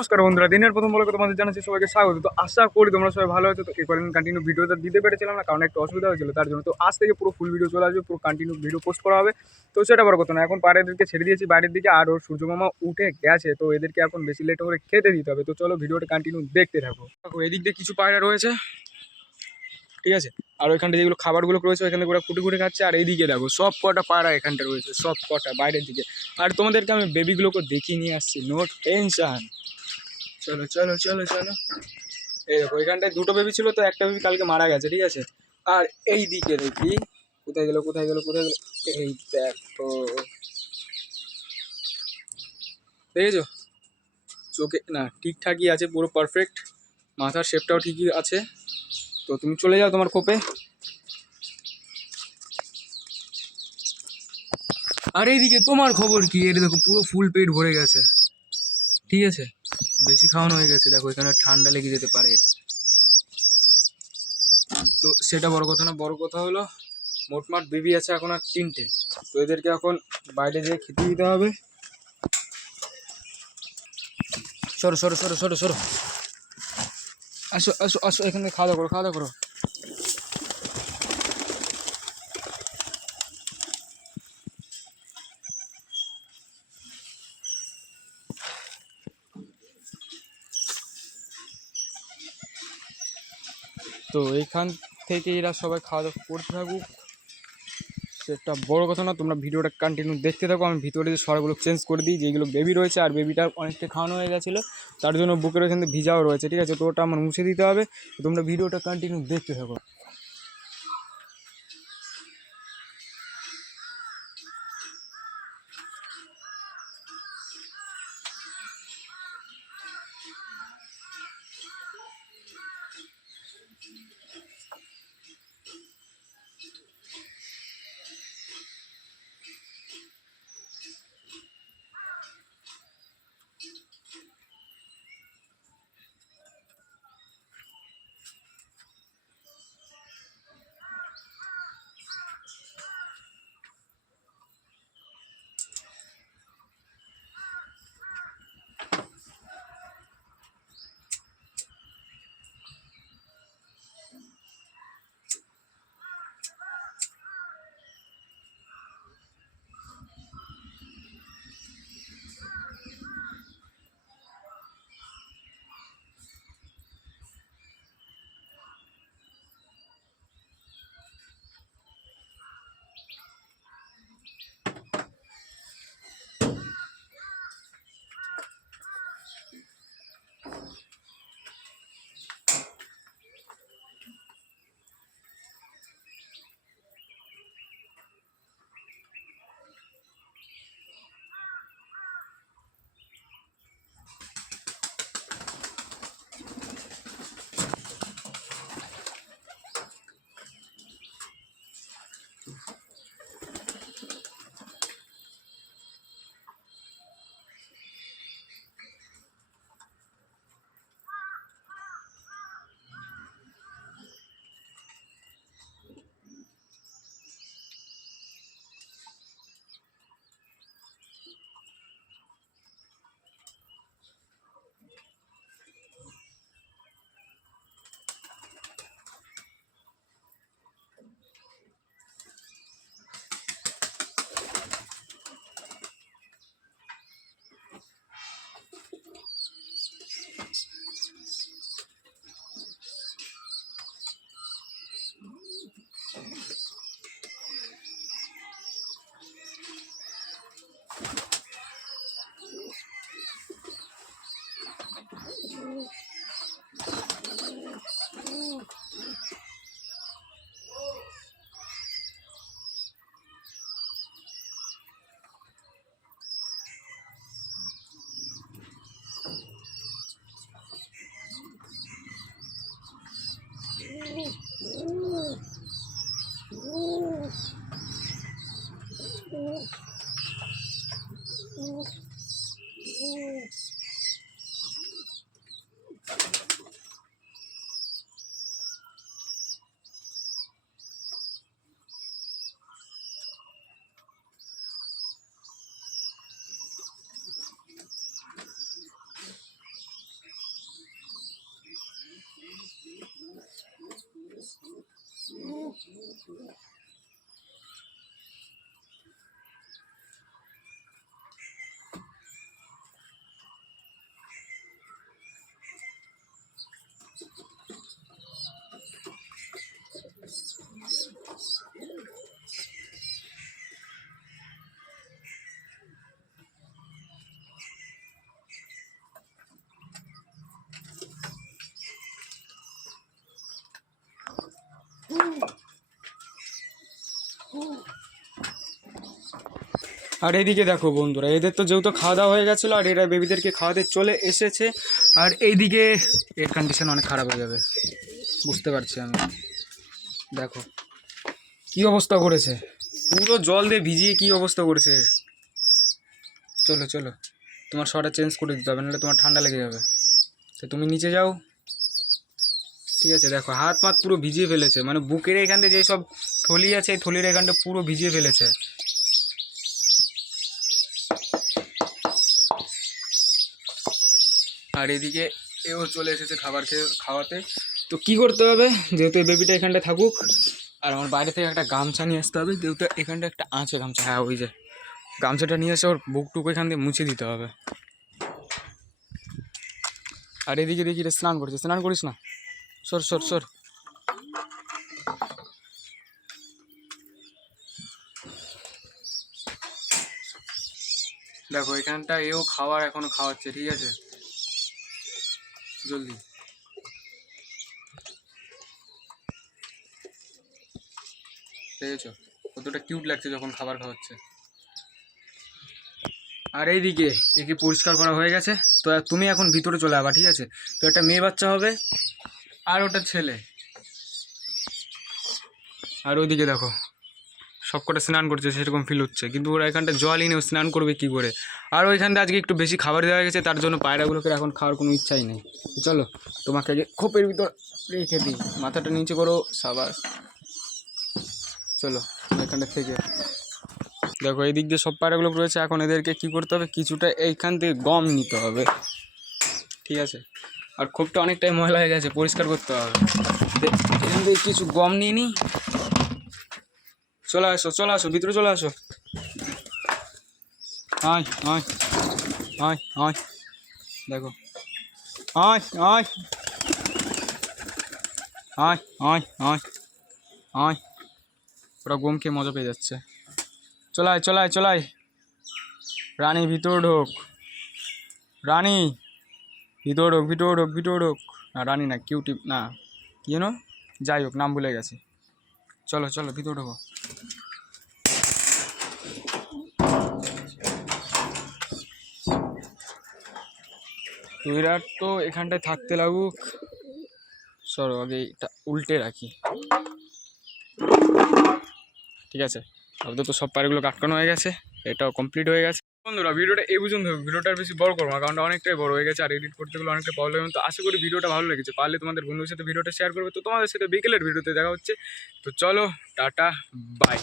নমস্কার বন্ধুরা, দিনের প্রথম বলে তোমাদের জানাচ্ছি সবাইকে স্বাগত। তো আশা করি তোমরা সবাই ভালো আছো। তো এই কদিন কন্টিনিউ ভিডিওটা দিতে পেরেছিলাম না, কারণ একটু অসুবিধা হয়েছিল তার জন্য। তো আজ থেকে পুরো ফুল ভিডিও চলে আসবে, পুরো কন্টিনিউ ভিডিও পোস্ট করা হবে। তো সেটা বড় কথা না, এখন পাড়াদেরকে ছেড়ে দিয়েছি বাইরের দিকে, আর ওর সূর্যমামা উঠে গেছে, তো এদেরকে এখন বেশি লেট করে খেতে দিতে হবে। তো চলো ভিডিওটা কন্টিনিউ দেখতে থাকো। দেখো এদিক দিয়ে কিছু পায়রা রয়েছে, ঠিক আছে, আর ওইখানটা যেগুলো খাবারগুলো রয়েছে ওইখানে ওরা কুটে কুটে খাচ্ছে। আর এইদিকে দেখো সব কটা পায়রা এখানটা রয়েছে, সব কটা বাইরের দিকে। আর তোমাদেরকে আমি বেবিগুলোকে দেখিয়ে নিয়ে আসছি, নো টেনশন। চলো চলো চলো চলো। এই দেখো এখানটায় দুটো বেবি ছিল, তো একটা বেবি কালকে মারা গেছে, ঠিক আছে। আর এই দিকে দেখি কোথায় গেল কোথায় গেল কোথায় গেল, এই দেখো, দেখেছো? চোখে না ঠিকঠাকই আছে, পুরো পারফেক্ট, মাথার শেপটাও ঠিকই আছে। তো তুমি চলে যাও তোমার খোপে। আর এইদিকে তোমার খবর কি? এটা দেখো পুরো ফুল পেট ভরে গেছে, ঠিক আছে, বেশি খাওয়ানো হয়ে গেছে। দেখো এখানে ঠান্ডা লেগে যেতে পারে এর। তো সেটা বড় কথা না, বড় কথা হলো মোটমাট বেবি আছে এখন আর 3টে। তো এদেরকে এখন বাইরে যেয়ে খেতে দিতে হবে। সরো সরো সরো সরো সরো, আসো আসো আসো, এখানে খাওয়া দাওয়া করো, খাওয়া দাওয়া করো। তো এইখান থেকে এরা সবাই খাওয়া দাওয়া করতে থাকুক, সেটা বড় কথা না। তোমরা ভিডিওটা কন্টিনিউ দেখতে থাকো। আমি ভিতরে যে সরাগুলো চেঞ্জ করে দিই, যেগুলো বেবি রয়েছে, আর বেবিটার অনেকটা খাওয়ানো হয়ে গেছিলো, তার জন্য বুকের ওখান থেকে ভিজাও রয়েছে, ঠিক আছে। তো ওটা আমার মুছে দিতে হবে। তো তোমরা ভিডিওটা কন্টিনিউ দেখতে থাকো। আর এইদিকে দেখো বন্ধুরা, এদের তো যেহেতু খাওয়া দাওয়া হয়ে গেছিলো আর এরা বেবিদেরকে খাওয়াতে চলে এসেছে। আর এইদিকে এর কন্ডিশন অনেক খারাপ হয়ে যাবে, বুঝতে পারছি আমি। দেখো কি অবস্থা করেছে, পুরো জল দিয়ে ভিজিয়ে কি অবস্থা করেছে। চলো চলো, তোমার শর্টটা চেঞ্জ করে দিতে হবে, নাহলে তোমার ঠান্ডা লেগে যাবে। তো তুমি নিচে যাও, ঠিক আছে। দেখো হাত পাত পুরো ভিজিয়ে ফেলেছে, মানে বুকের এখান থেকে যেসব থলি আছে এই থলির এখানটা পুরো ভিজিয়ে ফেলেছে। আর এদিকে এও চলে এসেছে খাবার খাওয়াতে। তো কি করতে হবে, যেহেতু এই বেবিটা এখানটা থাকুক, আর আমার বাইরে থেকে একটা গামছা নিয়ে আসতে হবে, যেহেতু এখানটা একটা আছে গামছা। হ্যাঁ ওই যে গামছাটা নিয়ে এসে ওর বুকটুকু এখান দিয়ে মুছে দিতে হবে। আর এদিকে দেখি রে স্নান করছে, স্নান করিস না, সর সর সর। দেখো এখানটা এও খাবার এখনো খাওয়াচ্ছে, ঠিক আছে, জলদি। দেখেছো কতটা কিউট লাগছে যখন খাবার খাওয়াচ্ছে। আর এইদিকে একে পরিষ্কার করা হয়ে গেছে। তো তুমি এখন ভিতরে চলে আবা, ঠিক আছে। তো একটা মেয়ে বাচ্চা হবে আর ওটা ছেলে। আর ওইদিকে দেখো সব কটা স্নান করছে, সেরকম ফিল হচ্ছে, কিন্তু ওরা এখানটা জলই নেই, স্নান করবে কী করে। আর ওইখানটা আজকে একটু বেশি খাবার দেওয়া গেছে, তার জন্য পায়রাগুলোকে এখন খাওয়ার কোনো ইচ্ছাই নেই। চলো তোমাকে আগে খোপের ভিতর রেখে দিই, মাথাটা নিচে করো, সাবাস। চলো এখানটা থেকে দেখো এই দিক দিয়ে সব পায়রাগুলো রয়েছে। এখন এদেরকে কি করতে হবে, কিছুটা এইখান থেকে গম নিতে হবে, ঠিক আছে। আর খোপটা অনেকটাই ময়লা হয়ে গেছে, পরিষ্কার করতে হবে। এখান থেকে কিছু গম নিয়ে নিই। চলে আসো চলে আসো, ভিতরে চলে আসো। আয় আয় আয় আয়, দেখো আয় আয় আয় আয় আয় আয়, ওরা গম খেয়ে মজা পেয়ে যাচ্ছে। চলায় চলায় চলায়, রানী ভিতর ঢোক, রানী ভিতর ঢোক ভিতর ঢোক ভিতর ঢোক। না রানী না, কিউটি না, কি যেন, যাই হোক নাম ভুলে গেছি। চলো চলো ভিতর ঢোকো। তো এরা তো এখানটায় থাকতে লাগুক, সরো আগে এটা উল্টে রাখি, ঠিক আছে। আপাতত সব পায়রাগুলো আটকানো হয়ে গেছে, এটাও কমপ্লিট হয়ে গেছে। বন্ধুরা ভিডিওটা এই পর্যন্ত, ভিডিওটার বেশি বড় করবো না, কারণ অনেকটাই বড় হয়ে গেছে আর এডিট করতে গেলে অনেকটা প্রবলেম। তো আশা করি ভিডিওটা ভালো লেগেছে, পারলে তোমাদের বন্ধুদের সাথে ভিডিওটা শেয়ার করবে। তো তোমাদের সাথে বিকেলের ভিডিওতে দেখা হচ্ছে। তো চলো টাটা বাই।